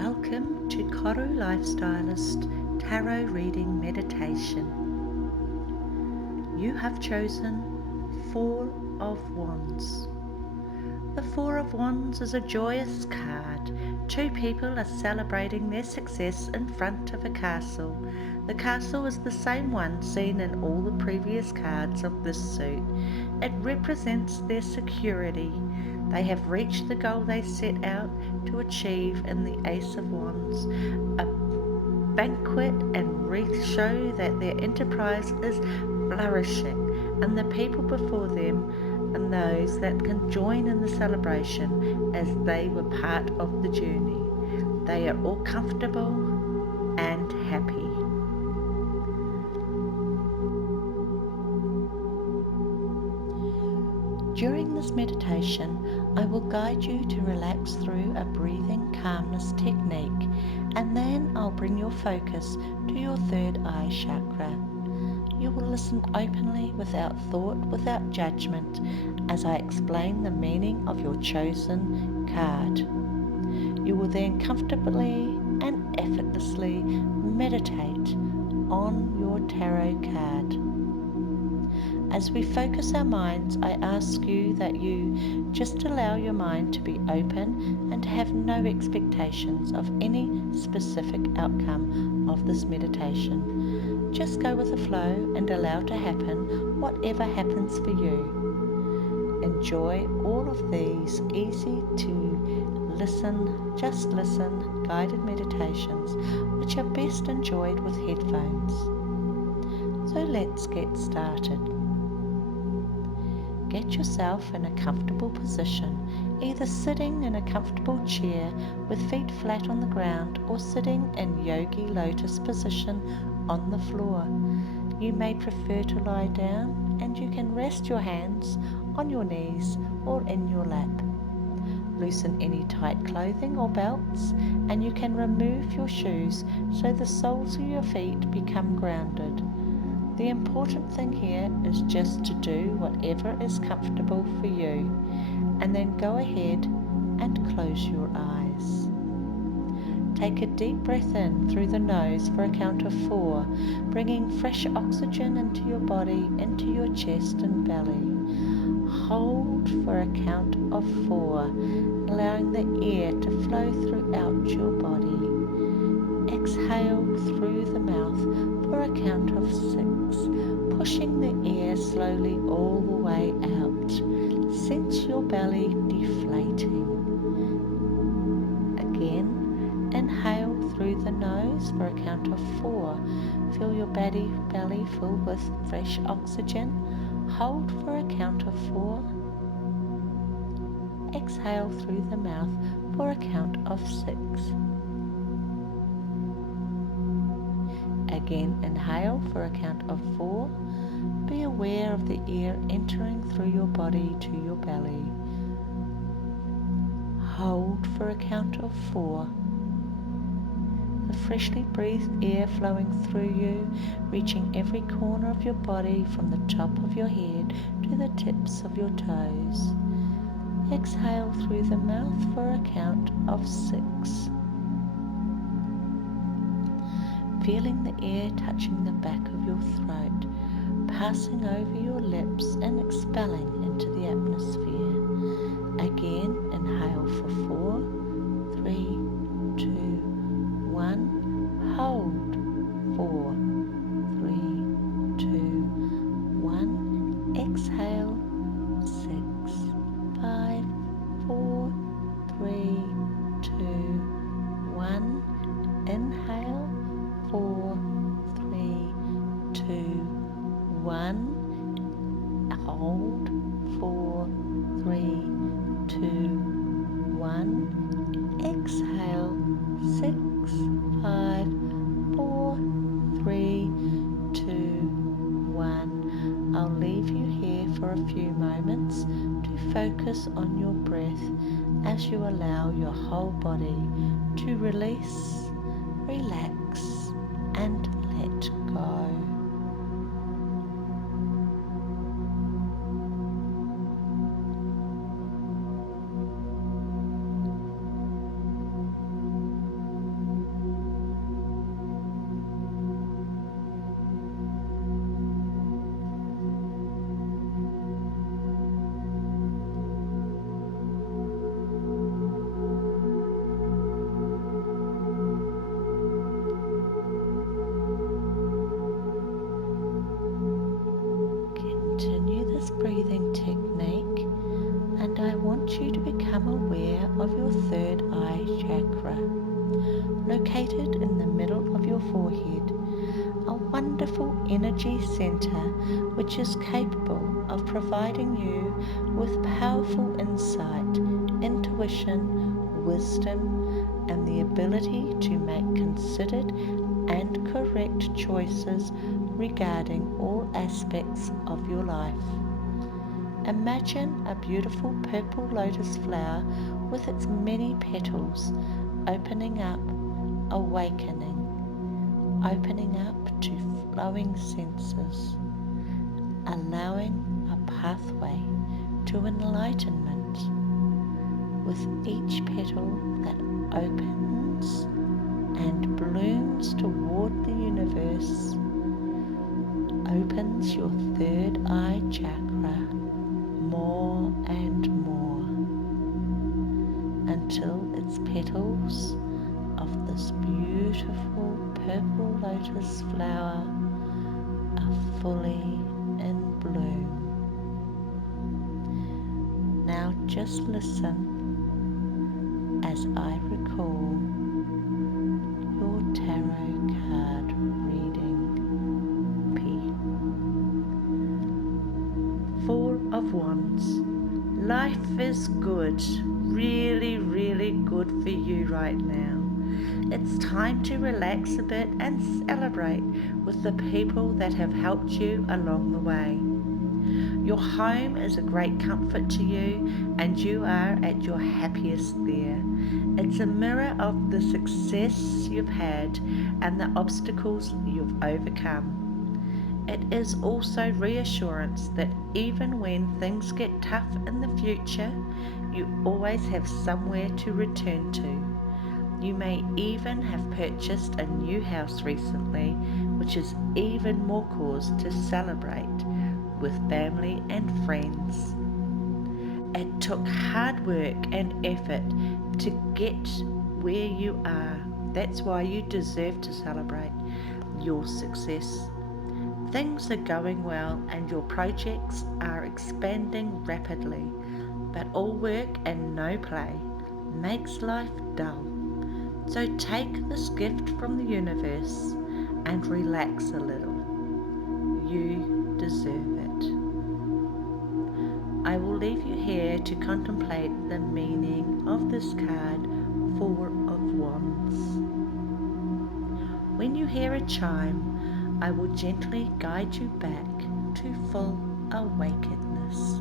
Welcome to KORU Lifestylist Tarot Reading Meditation. You have chosen Four of Wands. The Four of Wands is a joyous card. Two people are celebrating their success in front of a castle. The castle is the same one seen in all the previous cards of this suit. It represents their security. They have reached the goal they set out to achieve in the Ace of Wands. A banquet and wreath show that their enterprise is flourishing, and the people before them and those that can join in the celebration as they were part of the journey. They are all comfortable and happy. During this meditation, I will guide you to relax through a breathing calmness technique, and then I'll bring your focus to your third eye chakra. You will listen openly, without thought, without judgement, as I explain the meaning of your chosen card. You will then comfortably and effortlessly meditate on your tarot card. As we focus our minds, I ask you that you just allow your mind to be open and to have no expectations of any specific outcome of this meditation. Just go with the flow and allow to happen whatever happens for you. Enjoy all of these easy to just listen guided meditations, which are best enjoyed with headphones. So let's get started. Get yourself in a comfortable position, either sitting in a comfortable chair with feet flat on the ground or sitting in yogi lotus position on the floor. You may prefer to lie down, and you can rest your hands on your knees or in your lap. Loosen any tight clothing or belts, and you can remove your shoes so the soles of your feet become grounded. The important thing here is just to do whatever is comfortable for you, and then go ahead and close your eyes. Take a deep breath in through the nose for a count of 4, bringing fresh oxygen into your body, into your chest and belly. Hold for a count of 4, allowing the air to flow throughout your body. Exhale through the mouth for a count of 6, pushing the air slowly all the way out. Sense your belly deflating. Again, inhale through the nose for a count of 4. Feel your belly fill with fresh oxygen. Hold for a count of 4. Exhale through the mouth for a count of 6. Again, inhale for a count of 4. Be aware of the air entering through your body to your belly. Hold for a count of 4. The freshly breathed air flowing through you, reaching every corner of your body from the top of your head to the tips of your toes. Exhale through the mouth for a count of 6. Feeling the air touching the back of your throat, passing over your lips and expelling into the atmosphere. Again, inhale for 4, 3, 2, 1. Hold. 4, 3, 2, 1. Exhale. 6, 5, 4, 3, 2, 1. Inhale. 4, 3, 2, 1. Hold. 4, 3, 2, 1. Exhale. 6, 5, 4, 3, 2, 1. I'll leave you here for a few moments to focus on your breath as you allow your whole body to release, relax, and let go. aware of your third eye chakra, located in the middle of your forehead, a wonderful energy center which is capable of providing you with powerful insight, intuition, wisdom, and the ability to make considered and correct choices regarding all aspects of your life. Imagine a beautiful purple lotus flower with its many petals opening up, awakening, opening up to flowing senses, allowing a pathway to enlightenment with each petal that opens and blooms toward the universe, opens your third eye chakra more and more until its petals of this beautiful purple lotus flower are fully in bloom. Now just listen as I recall your tarot card reading. P. Four of Wands. Life is good, really, really good for you right now. It's time to relax a bit and celebrate with the people that have helped you along the way. Your home is a great comfort to you and you are at your happiest there. It's a mirror of the success you've had and the obstacles you've overcome. It is also reassurance that even when things get tough in the future, you always have somewhere to return to. You may even have purchased a new house recently, which is even more cause to celebrate with family and friends. It took hard work and effort to get where you are. That's why you deserve to celebrate your success. Things are going well and your projects are expanding rapidly, but all work and no play makes life dull. So take this gift from the universe and relax a little. You deserve it. I will leave you here to contemplate the meaning of this card, Four of Wands. When you hear a chime, I will gently guide you back to full awakeness.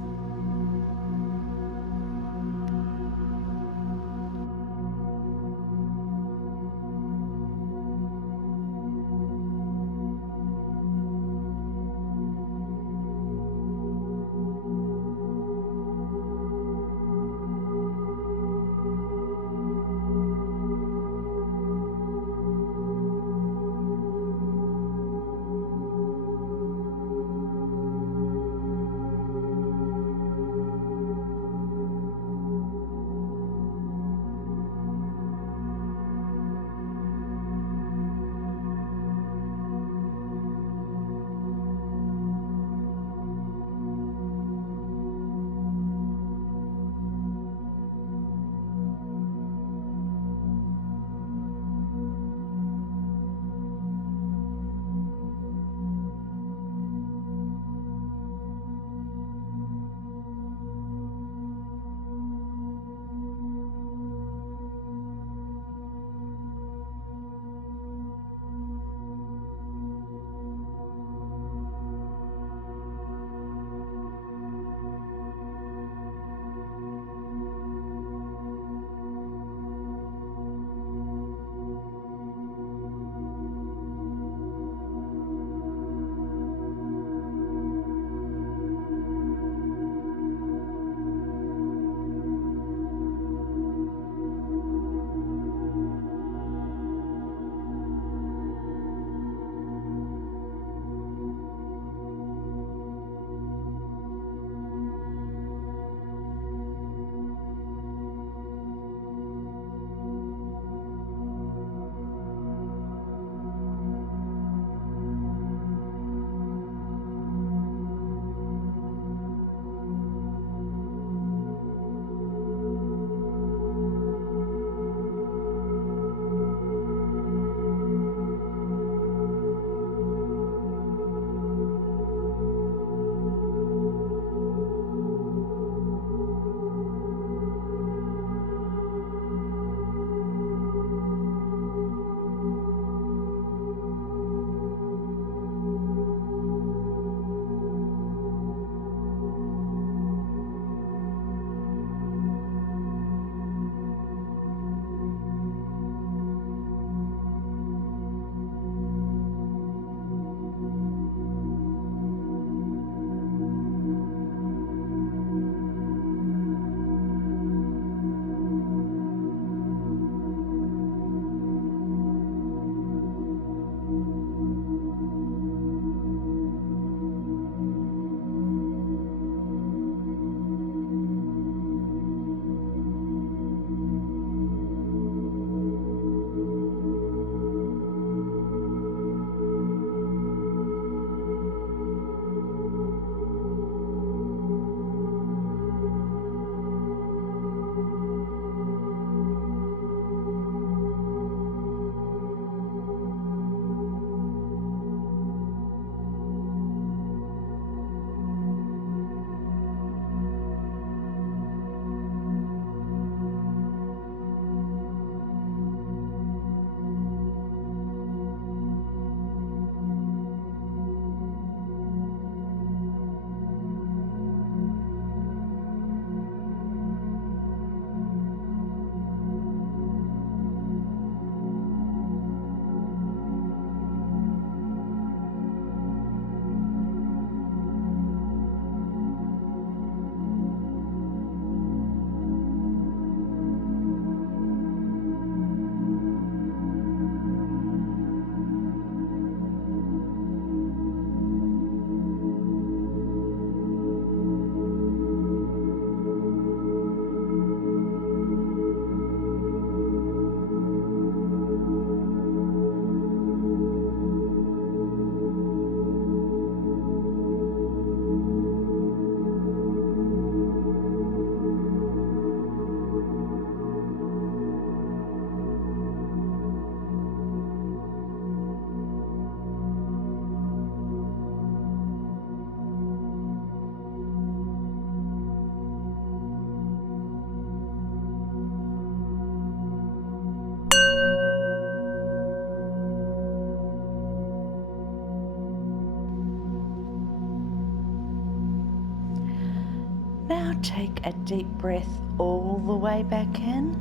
Take a deep breath all the way back in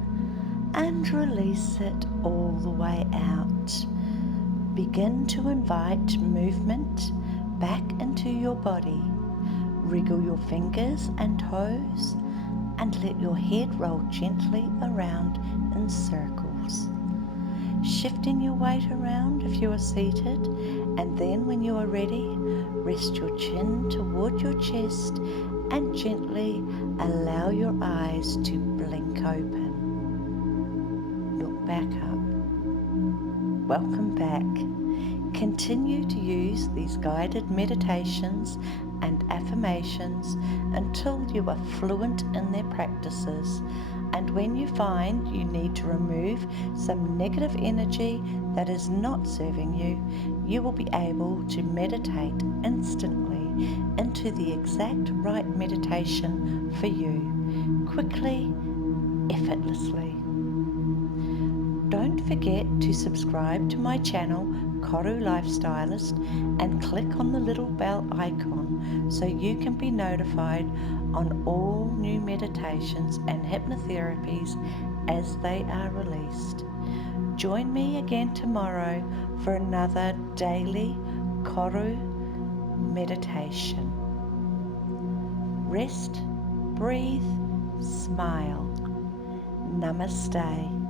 and release it all the way out. Begin to invite movement back into your body. Wriggle your fingers and toes and let your head roll gently around in circles. Shifting your weight around if you are seated, and then when you are ready, rest your chin toward your chest and gently allow your eyes to blink open. Look back up. Welcome back. Continue to use these guided meditations and affirmations until you are fluent in their practices, and when you find you need to remove some negative energy that is not serving you, you will be able to meditate instantly into the exact right meditation for you, quickly, effortlessly. Don't forget to subscribe to my channel, KORU Lifestylist, and click on the little bell icon so you can be notified on all new meditations and hypnotherapies as they are released. Join me again tomorrow for another daily KORU meditation. Rest, breathe, smile. Namaste.